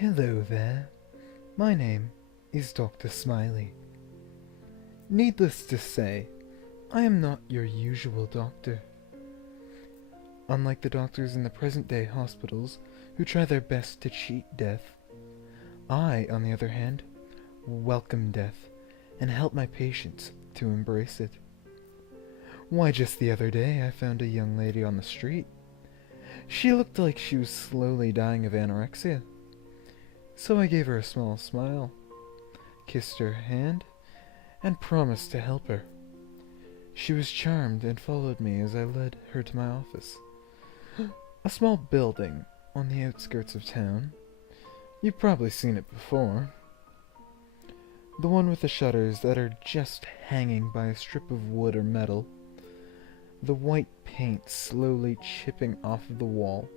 Hello there. My name is Dr. Smiley. Needless to say, I am not your usual doctor. Unlike the doctors in the present-day hospitals who try their best to cheat death, I, on the other hand, welcome death and help my patients to embrace it. Why, just the other day I found a young lady on the street. She looked like she was slowly dying of anorexia. So I gave her a small smile, kissed her hand, and promised to help her. She was charmed and followed me as I led her to my office. A small building on the outskirts of town. You've probably seen it before. The one with the shutters that are just hanging by a strip of wood or metal. The white paint slowly chipping off of the wall.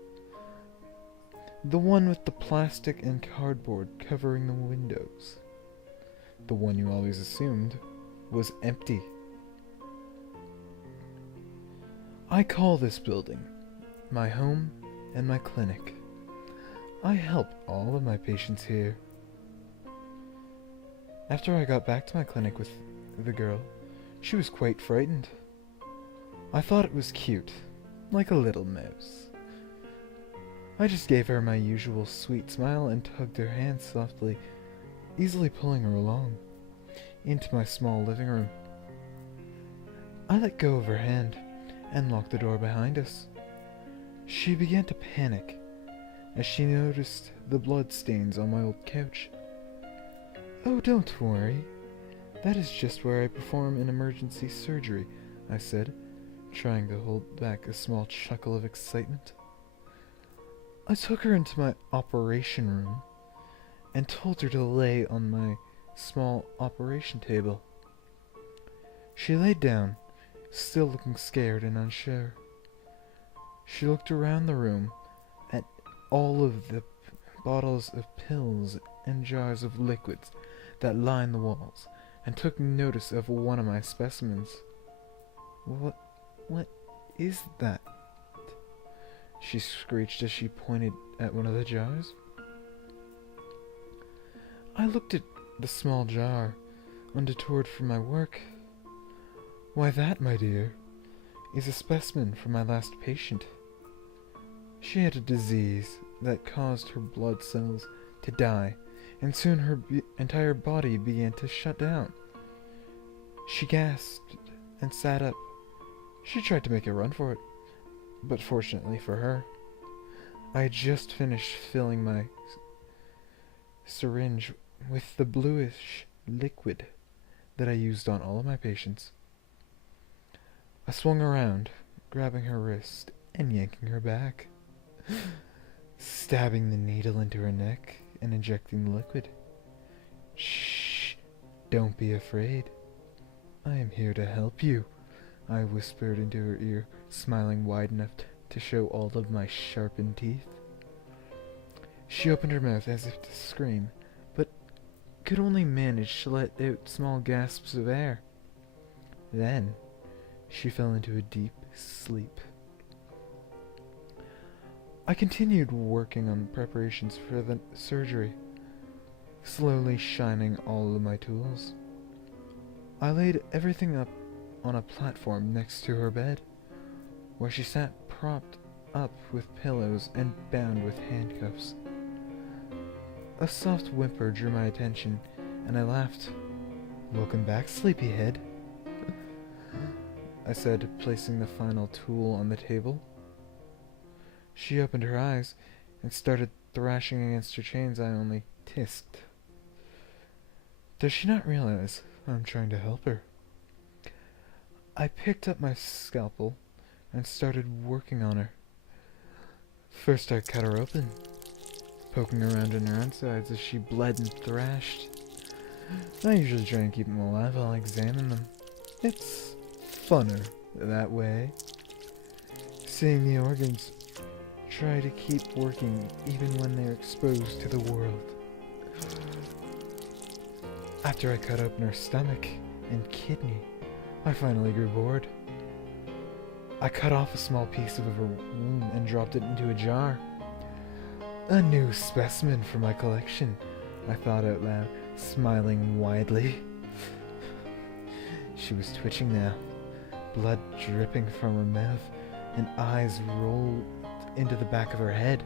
The one with the plastic and cardboard covering the windows. The one you always assumed was empty. I call this building my home and my clinic. I help all of my patients here. After I got back to my clinic with the girl, she was quite frightened. I thought it was cute, like a little mouse. I just gave her my usual sweet smile and tugged her hand softly, easily pulling her along, into my small living room. I let go of her hand and locked the door behind us. She began to panic as she noticed the blood stains on my old couch. "Oh, don't worry. That is just where I perform an emergency surgery," I said, trying to hold back a small chuckle of excitement. I took her into my operation room and told her to lay on my small operation table. She laid down, still looking scared and unsure. She looked around the room at all of the bottles of pills and jars of liquids that lined the walls, and took notice of one of my specimens. What is that?" she screeched as she pointed at one of the jars. I looked at the small jar, undetoured from my work. "Why, that, my dear, is a specimen from my last patient. She had a disease that caused her blood cells to die, and soon her entire body began to shut down. She gasped and sat up. She tried to make a run for it, but fortunately for her, I had just finished filling my syringe with the bluish liquid that I used on all of my patients. I swung around, grabbing her wrist and yanking her back, stabbing the needle into her neck and injecting the liquid. "Shh! Don't be afraid. I am here to help you," I whispered into her ear, smiling wide enough to show all of my sharpened teeth. She opened her mouth as if to scream, but could only manage to let out small gasps of air. Then she fell into a deep sleep. I continued working on preparations for the surgery, slowly shining all of my tools. I laid everything up on a platform next to her bed, where she sat propped up with pillows and bound with handcuffs. A soft whimper drew my attention, and I laughed. "Welcome back, sleepyhead," I said, placing the final tool on the table. She opened her eyes and started thrashing against her chains. I only tisked. Does she not realize I'm trying to help her? I picked up my scalpel and started working on her. First I cut her open, poking around in her insides as she bled and thrashed. I usually try and keep them alive while I examine them. It's funner that way, seeing the organs try to keep working even when they're exposed to the world. After I cut open her stomach and kidney, I finally grew bored. I cut off a small piece of her womb and dropped it into a jar. A new specimen for my collection, I thought out loud, smiling widely. She was twitching now, blood dripping from her mouth, and eyes rolled into the back of her head.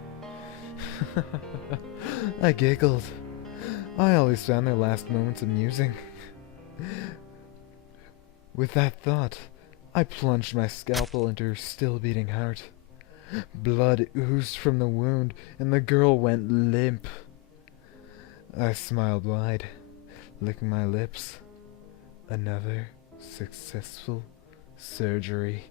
I giggled. I always found their last moments amusing. With that thought, I plunged my scalpel into her still-beating heart. Blood oozed from the wound, and the girl went limp. I smiled wide, licking my lips. Another successful surgery.